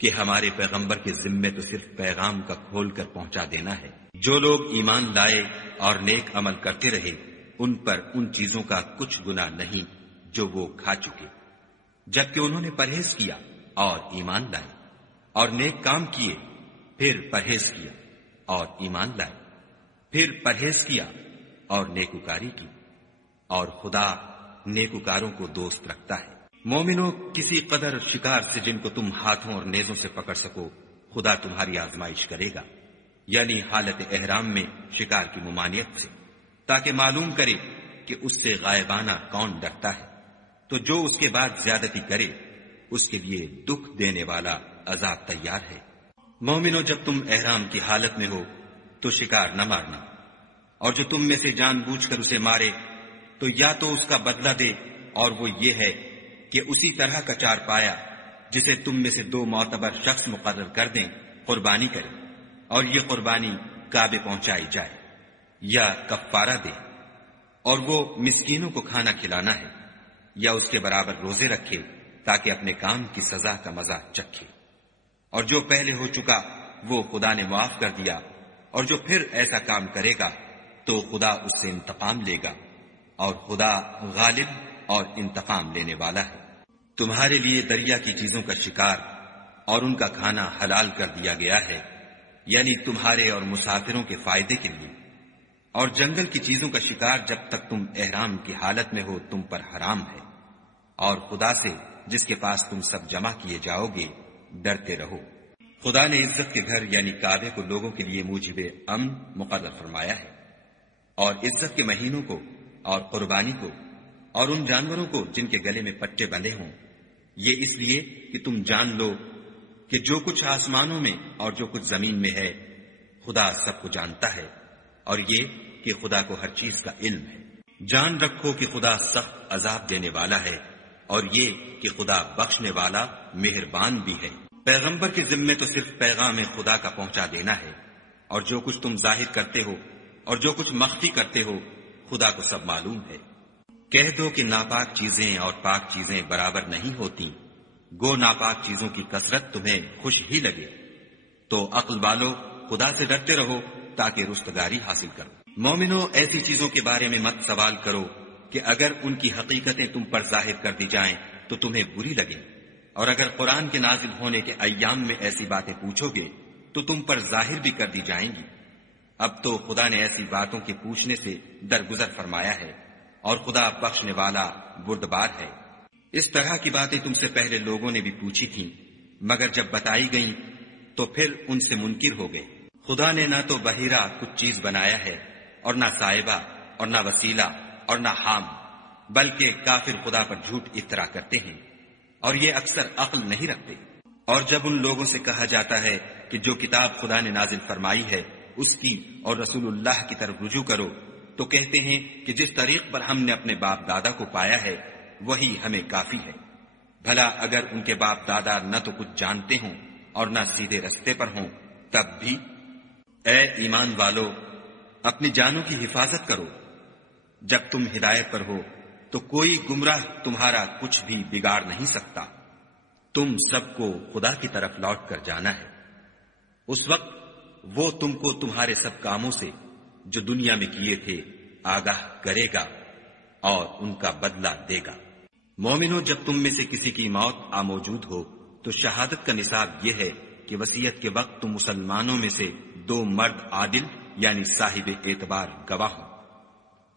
کہ ہمارے پیغمبر کے ذمے تو صرف پیغام کا کھول کر پہنچا دینا ہے۔ جو لوگ ایمان لائے اور نیک عمل کرتے رہے ان پر ان چیزوں کا کچھ گناہ نہیں جو وہ کھا چکے، جبکہ انہوں نے پرہیز کیا اور ایمان لائے، اور نیک کام کیے، پھر پرہیز کیا اور ایمان لائے، پھر پرہیز کیا اور نیکوکاری کی، اور خدا نیکوکاروں کو دوست رکھتا ہے۔ مومنوں، کسی قدر شکار سے جن کو تم ہاتھوں اور نیزوں سے پکڑ سکو خدا تمہاری آزمائش کرے گا، یعنی حالت احرام میں شکار کی ممانعت سے، تاکہ معلوم کرے کہ اس سے غائبانہ کون ڈرتا ہے، تو جو اس کے بعد زیادتی کرے اس کے لیے دکھ دینے والا عذاب تیار ہے۔ مومنوں، جب تم احرام کی حالت میں ہو تو شکار نہ مارنا، اور جو تم میں سے جان بوجھ کر اسے مارے تو یا تو اس کا بدلہ دے، اور وہ یہ ہے کہ اسی طرح کا چار پایا جسے تم میں سے 2 معتبر شخص مقرر کر دیں قربانی کرے، اور یہ قربانی کعبے پہنچائی جائے، یا کفارہ دے، اور وہ مسکینوں کو کھانا کھلانا ہے، یا اس کے برابر روزے رکھے تاکہ اپنے کام کی سزا کا مزہ چکھے۔ اور جو پہلے ہو چکا وہ خدا نے معاف کر دیا، اور جو پھر ایسا کام کرے گا تو خدا اس سے انتقام لے گا، اور خدا غالب اور انتقام لینے والا ہے۔ تمہارے لیے دریا کی چیزوں کا شکار اور ان کا کھانا حلال کر دیا گیا ہے، یعنی تمہارے اور مسافروں کے فائدے کے لیے، اور جنگل کی چیزوں کا شکار جب تک تم احرام کی حالت میں ہو تم پر حرام ہے، اور خدا سے جس کے پاس تم سب جمع کیے جاؤ گے ڈرتے رہو۔ خدا نے عزت کے گھر یعنی کعبے کو لوگوں کے لیے موجب امن مقرر فرمایا ہے، اور عزت کے مہینوں کو اور قربانی کو اور ان جانوروں کو جن کے گلے میں پٹے بندھے ہوں، یہ اس لیے کہ تم جان لو کہ جو کچھ آسمانوں میں اور جو کچھ زمین میں ہے خدا سب کو جانتا ہے، اور یہ کہ خدا کو ہر چیز کا علم ہے۔ جان رکھو کہ خدا سخت عذاب دینے والا ہے، اور یہ کہ خدا بخشنے والا مہربان بھی ہے۔ پیغمبر کے ذمے تو صرف پیغام خدا کا پہنچا دینا ہے، اور جو کچھ تم ظاہر کرتے ہو اور جو کچھ مخفی کرتے ہو خدا کو سب معلوم ہے۔ کہہ دو کہ ناپاک چیزیں اور پاک چیزیں برابر نہیں ہوتی، گو ناپاک چیزوں کی کثرت تمہیں خوش ہی لگے، تو عقل والو خدا سے ڈرتے رہو تاکہ رستگاری حاصل کرو۔ مومنو، ایسی چیزوں کے بارے میں مت سوال کرو کہ اگر ان کی حقیقتیں تم پر ظاہر کر دی جائیں تو تمہیں بری لگیں، اور اگر قرآن کے نازل ہونے کے ایام میں ایسی باتیں پوچھو گے تو تم پر ظاہر بھی کر دی جائیں گی۔ اب تو خدا نے ایسی باتوں کے پوچھنے سے درگزر فرمایا ہے، اور خدا بخشنے والا بردبار ہے۔ اس طرح کی باتیں تم سے پہلے لوگوں نے بھی پوچھی تھیں، مگر جب بتائی گئیں تو پھر ان سے منکر ہو گئے۔ خدا نے نہ تو بحیرہ کچھ چیز بنایا ہے، اور نہ صاحبہ، اور نہ وسیلہ، اور نہ حام، بلکہ کافر خدا پر جھوٹ افطرا کرتے ہیں، اور یہ اکثر عقل نہیں رکھتے۔ اور جب ان لوگوں سے کہا جاتا ہے کہ جو کتاب خدا نے نازل فرمائی ہے اس کی اور رسول اللہ کی طرف رجوع کرو، تو کہتے ہیں کہ جس طریق پر ہم نے اپنے باپ دادا کو پایا ہے وہی ہمیں کافی ہے۔ بھلا اگر ان کے باپ دادا نہ تو کچھ جانتے ہوں اور نہ سیدھے رستے پر ہوں تب بھی؟ اے ایمان والو، اپنی جانوں کی حفاظت کرو۔ جب تم ہدایت پر ہو تو کوئی گمراہ تمہارا کچھ بھی بگاڑ نہیں سکتا۔ تم سب کو خدا کی طرف لوٹ کر جانا ہے، اس وقت وہ تم کو تمہارے سب کاموں سے جو دنیا میں کیے تھے آگاہ کرے گا اور ان کا بدلہ دے گا۔ مومنو، جب تم میں سے کسی کی موت آ موجود ہو تو شہادت کا نصاب یہ ہے کہ وصیت کے وقت تم مسلمانوں میں سے 2 مرد عادل یعنی صاحب اعتبار گواہ ہو،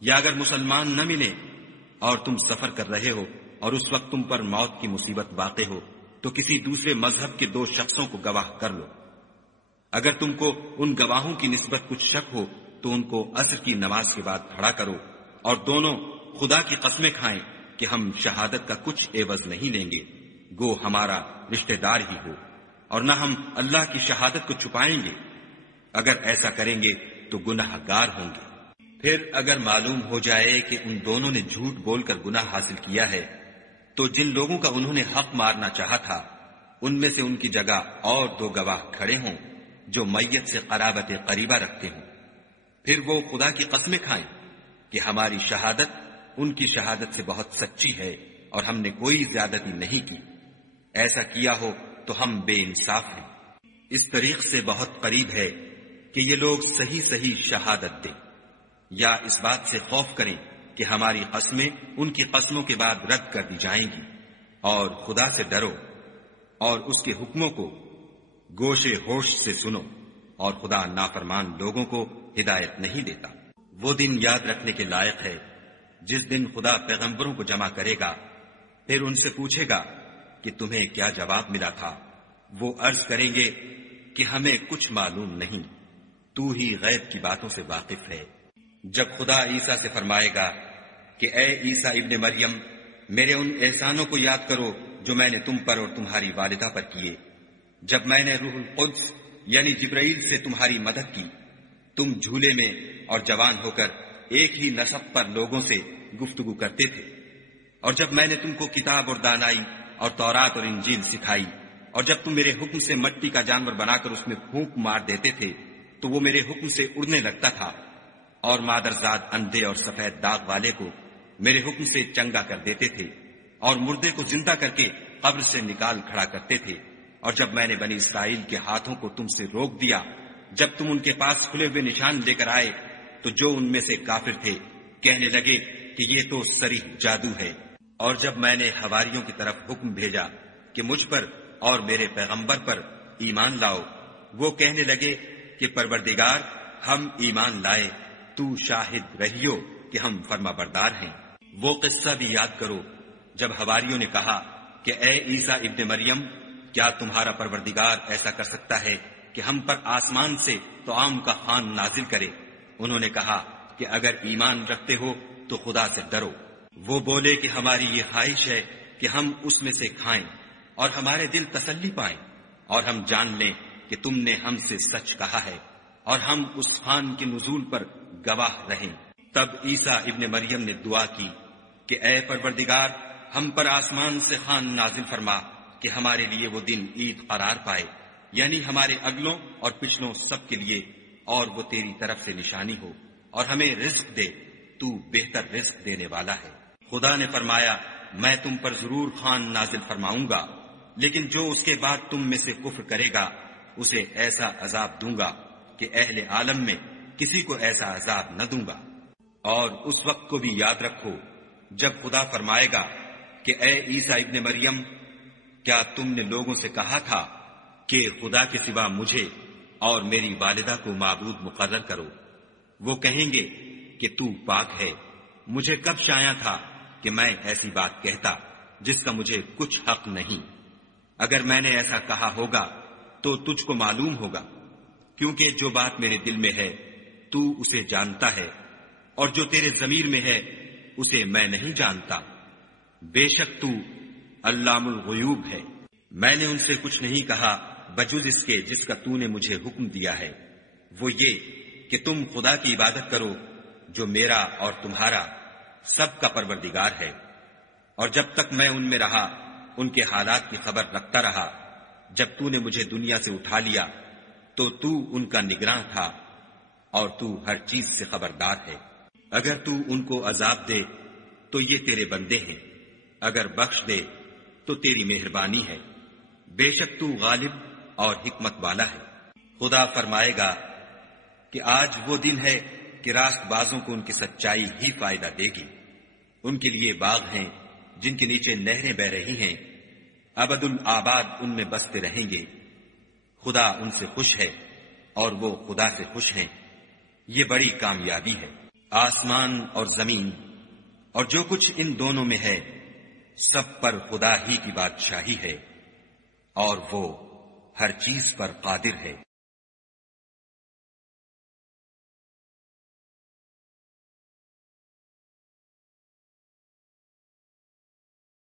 یا اگر مسلمان نہ ملے اور تم سفر کر رہے ہو اور اس وقت تم پر موت کی مصیبت واقع ہو تو کسی دوسرے مذہب کے 2 شخصوں کو گواہ کر لو۔ اگر تم کو ان گواہوں کی نسبت کچھ شک ہو تو ان کو عصر کی نماز کے بعد کھڑا کرو، اور دونوں خدا کی قسمیں کھائیں کہ ہم شہادت کا کچھ عوض نہیں لیں گے، گو ہمارا رشتہ دار ہی ہو، اور نہ ہم اللہ کی شہادت کو چھپائیں گے۔ اگر ایسا کریں گے تو گناہ گار ہوں گے۔ پھر اگر معلوم ہو جائے کہ ان دونوں نے جھوٹ بول کر گناہ حاصل کیا ہے تو جن لوگوں کا انہوں نے حق مارنا چاہا تھا ان میں سے ان کی جگہ اور 2 گواہ کھڑے ہوں جو میت سے قرابت قریبہ رکھتے ہوں، پھر وہ خدا کی قسمیں کھائیں کہ ہماری شہادت ان کی شہادت سے بہت سچی ہے اور ہم نے کوئی زیادتی نہیں کی۔ ایسا کیا ہو تو ہم بے انصاف ہیں۔ اس طریق سے بہت قریب ہے کہ یہ لوگ صحیح صحیح شہادت دیں، یا اس بات سے خوف کریں کہ ہماری قسمیں ان کی قسموں کے بعد رد کر دی جائیں گی، اور خدا سے ڈرو اور اس کے حکموں کو گوشے ہوش سے سنو، اور خدا نافرمان لوگوں کو ہدایت نہیں دیتا۔ وہ دن یاد رکھنے کے لائق ہے جس دن خدا پیغمبروں کو جمع کرے گا، پھر ان سے پوچھے گا کہ تمہیں کیا جواب ملا تھا۔ وہ عرض کریں گے کہ ہمیں کچھ معلوم نہیں، تو ہی غیب کی باتوں سے واقف ہے۔ جب خدا عیسیٰ سے فرمائے گا کہ اے عیسیٰ ابن مریم، میرے ان احسانوں کو یاد کرو جو میں نے تم پر اور تمہاری والدہ پر کیے، جب میں نے روح القدس یعنی جبرائیل سے تمہاری مدد کی، تم جھولے میں اور جوان ہو کر ایک ہی نسب پر لوگوں سے گفتگو کرتے تھے، اور جب میں نے تم کو کتاب اور دانائی اور تورات اور انجیل سکھائی، اور جب تم میرے حکم سے مٹی کا جانور بنا کر اس میں پھونک مار دیتے تھے تو وہ میرے حکم سے اڑنے لگتا تھا، اور مادرزاد اندھے اور سفید داغ والے کو میرے حکم سے چنگا کر دیتے تھے، اور مردے کو زندہ کر کے قبر سے نکال کھڑا کرتے تھے، اور جب میں نے بنی اسرائیل کے ہاتھوں کو تم سے روک دیا جب تم ان کے پاس کھلے ہوئے نشان لے کر آئے، تو جو ان میں سے کافر تھے کہنے لگے کہ یہ تو صریح جادو ہے۔ اور جب میں نے حواریوں کی طرف حکم بھیجا کہ مجھ پر اور میرے پیغمبر پر ایمان لاؤ، وہ کہنے لگے کہ پروردگار، ہم ایمان لائے، تو شاہد رہیو کہ ہم فرما بردار ہیں۔ وہ قصہ بھی یاد کرو جب حواریوں نے کہا کہ اے عیسیٰ ابن مریم، کیا تمہارا پروردگار ایسا کر سکتا ہے کہ ہم پر آسمان سے طعام کا خوان نازل کرے؟ انہوں نے کہا کہ اگر ایمان رکھتے ہو تو خدا سے ڈرو۔ وہ بولے کہ ہماری یہ خواہش ہے کہ ہم اس میں سے کھائیں اور ہمارے دل تسلی پائیں، اور ہم جان لیں کہ تم نے ہم سے سچ کہا ہے، اور ہم اس خوان کے نزول پر گواہ رہیں۔ تب عیسیٰ ابن مریم نے دعا کی کہ اے پروردگار، ہم پر آسمان سے خوان نازل فرما کہ ہمارے لیے وہ دن عید قرار پائے، یعنی ہمارے اگلوں اور پچھلوں سب کے لیے، اور وہ تیری طرف سے نشانی ہو، اور ہمیں رزق دے، تو بہتر رزق دینے والا ہے۔ خدا نے فرمایا، میں تم پر ضرور خوان نازل فرماؤں گا، لیکن جو اس کے بعد تم میں سے کفر کرے گا اسے ایسا عذاب دوں گا کہ اہل عالم میں کسی کو ایسا عذاب نہ دوں گا۔ اور اس وقت کو بھی یاد رکھو جب خدا فرمائے گا کہ اے عیسیٰ ابن مریم، کیا تم نے لوگوں سے کہا تھا کہ خدا کے سوا مجھے اور میری والدہ کو معبود مقرر کرو؟ وہ کہیں گے کہ تو پاک ہے، مجھے کب شایع تھا کہ میں ایسی بات کہتا جس کا مجھے کچھ حق نہیں۔ اگر میں نے ایسا کہا ہوگا تو تجھ کو معلوم ہوگا، کیونکہ جو بات میرے دل میں ہے تو اسے جانتا ہے، اور جو تیرے ضمیر میں ہے اسے میں نہیں جانتا۔ بے شک تو علام الغیوب ہے۔ میں نے ان سے کچھ نہیں کہا بجز اس کے جس کا تو نے مجھے حکم دیا ہے، وہ یہ کہ تم خدا کی عبادت کرو جو میرا اور تمہارا سب کا پروردگار ہے۔ اور جب تک میں ان میں رہا ان کے حالات کی خبر رکھتا رہا۔ جب تو نے مجھے دنیا سے اٹھا لیا تو تو ان کا نگراں تھا، اور تو ہر چیز سے خبردار ہے۔ اگر تو ان کو عذاب دے تو یہ تیرے بندے ہیں، اگر بخش دے تو تیری مہربانی ہے، بے شک تو غالب اور حکمت والا ہے۔ خدا فرمائے گا کہ آج وہ دن ہے کہ راست بازوں کو ان کی سچائی ہی فائدہ دے گی۔ ان کے لیے باغ ہیں جن کے نیچے نہریں بہ رہی ہیں، ابد الآباد ان میں بستے رہیں گے۔ خدا ان سے خوش ہے اور وہ خدا سے خوش ہیں، یہ بڑی کامیابی ہے۔ آسمان اور زمین اور جو کچھ ان دونوں میں ہے سب پر خدا ہی کی بادشاہی ہے، اور وہ ہر چیز پر قادر ہے۔